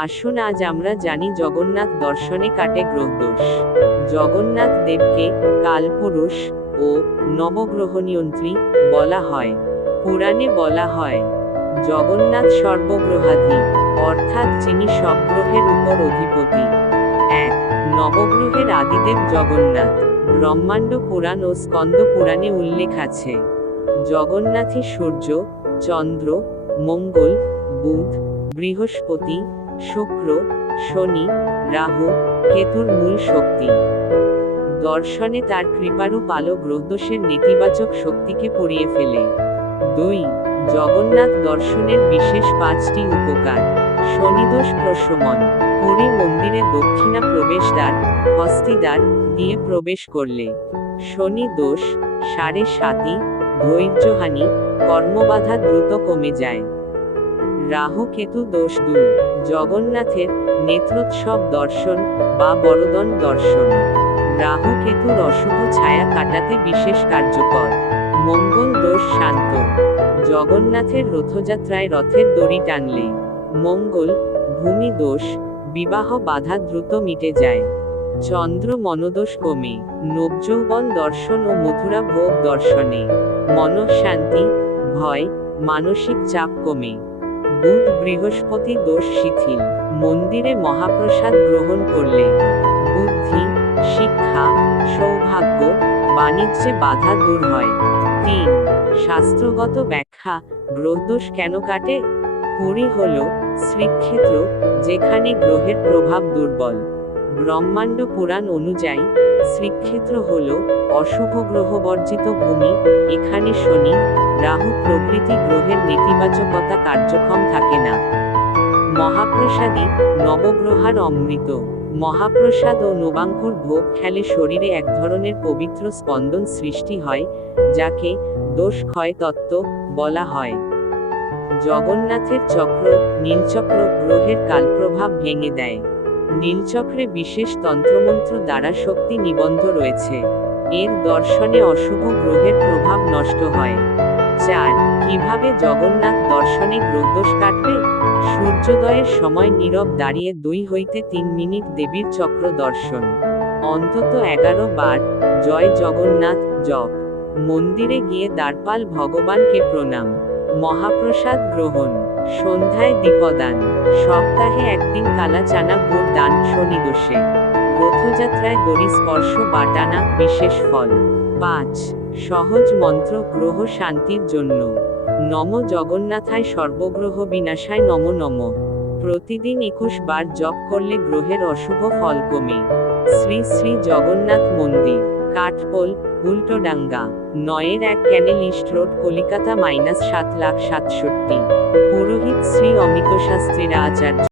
আসুন আজ আমরা জানি জগন্নাথ দর্শনে কাটে গ্রহদোষ। জগন্নাথ দেবকে কালপুরুষ ও নবগ্রহ নিয়ন্ত্রী বলা হয়। পুরাণে বলা হয়, জগন্নাথ সর্বগ্রহাধীন অর্থাৎ যিনি সব গ্রহের উপর অধিপতি। এক, নবগ্রহের আদিদেব জগন্নাথ। ব্রহ্মাণ্ড পুরাণ ও স্কন্দ পুরাণে উল্লেখ আছে। জগন্নাথই সূর্য, চন্দ্র, মঙ্গল, বুধ, বৃহস্পতি শুক্র, শনি, রাহু, কেতুর মূল শক্তি। দর্শনে তার কৃপারু আলো গ্রহদোষের নেতিবাচক শক্তিকে পড়িয়ে ফেলে। দুই, জগন্নাথ দর্শনের বিশেষ পাঁচটি উপকার। শনিদোষ প্রশমন, পুরী মন্দিরে দক্ষিণা প্রবেশদ্বার, হস্তিদ্বার দিয়ে প্রবেশ করলে। শনি দোষ, সাড়ে সাতি ধৈর্যহানি, কর্মবাধা দ্রুত কমে যায়। রাহু কেতু দোষ দূর জগন্নাথের নেত্রোৎসব দর্শন বা বরদন দর্শন। রাহু কেতুর অশুভ ছায়া কাটাতে বিশেষ কার্যকর। মঙ্গল দোষ শান্ত। জগন্নাথের রথযাত্রায় রথের দড়ি টানলে। মঙ্গল, ভূমি দোষ, বিবাহ বাধা দ্রুত মিটে যায়। চন্দ্র মনোদোষ কমে। নবযৌবন দর্শন ও মথুরা ভোগ দর্শনে। মনঃশান্তি, ভয়, মানসিক চাপ কমে। বুধ বৃহস্পতি দোষ শিথিল। মন্দিরে মহাপ্রসাদ গ্রহণ করলে বুদ্ধি, শিক্ষা, সৌভাগ্য, বাণিজ্যে বাধা দূর হয়। তিন, শাস্ত্রগত ব্যাখ্যা গ্রহদোষ কেন কাটে? পুরী হল শ্রীক্ষেত্র যেখানে গ্রহের প্রভাব দুর্বল। ব্রহ্মাণ্ড পুরাণ অনুযায়ী শ্রীক্ষেত্র হল অশুভ গ্রহবর্জিত ভূমি, এখানে শনি, রাহু প্রভৃতি গ্রহের নেতিবাচকতা কার্যক্ষম থাকে না। মহাপ্রসাদী নবগ্রহার অমৃত। মহাপ্রসাদ ও নবাঙ্কুর ভোগ খেলে শরীরে এক ধরনের পবিত্র স্পন্দন সৃষ্টি হয়, যাকে দোষ ক্ষয় তত্ত্ব বলা হয়। জগন্নাথের চক্র, নীলচক্র গ্রহের কালপ্রভাব ভেঙে দেয়। নীলচক্রে বিশেষ তন্ত্রমন্ত্র দ্বারা শক্তি নিবন্ধ রয়েছে। এর দর্শনে অশুভ গ্রহের প্রভাব নষ্ট হয়। চার, কীভাবে জগন্নাথ দর্শনে গ্রহদোষ কাটবে? সূর্যোদয়ের সময় নীরব দাঁড়িয়ে দুই হইতে তিন মিনিট দেবীর চক্র দর্শন। অন্তত এগারো বার, জয় জগন্নাথ, জপ। মন্দিরে গিয়ে দ্বারপাল ভগবানকে প্রণাম। মহাপ্রসাদ গ্রহণ। সন্ধ্যায় দীপদান। সপ্তাহে একদিন কালা চানা গুড় দান শনি দোষে। রথযাত্রায় দড়ি স্পর্শ বাটানা বিশেষ ফল। পাঁচ, সহজ মন্ত্র গ্রহ শান্তির জন্য। নম জগন্নাথায় সর্বগ্রহ বিনাশায় নম নম। প্রতিদিন একুশ বার জপ করলে গ্রহের অশুভ ফল কমে। শ্রী শ্রী জগন্নাথ মন্দির। কাঠপোল, উল্টোডাঙ্গা, নয়ের এক canal east road, Calcutta minus সাত লাখ সাতষট্টি। পুরোহিত শ্রী অমিত শাস্ত্রীরা আচার্য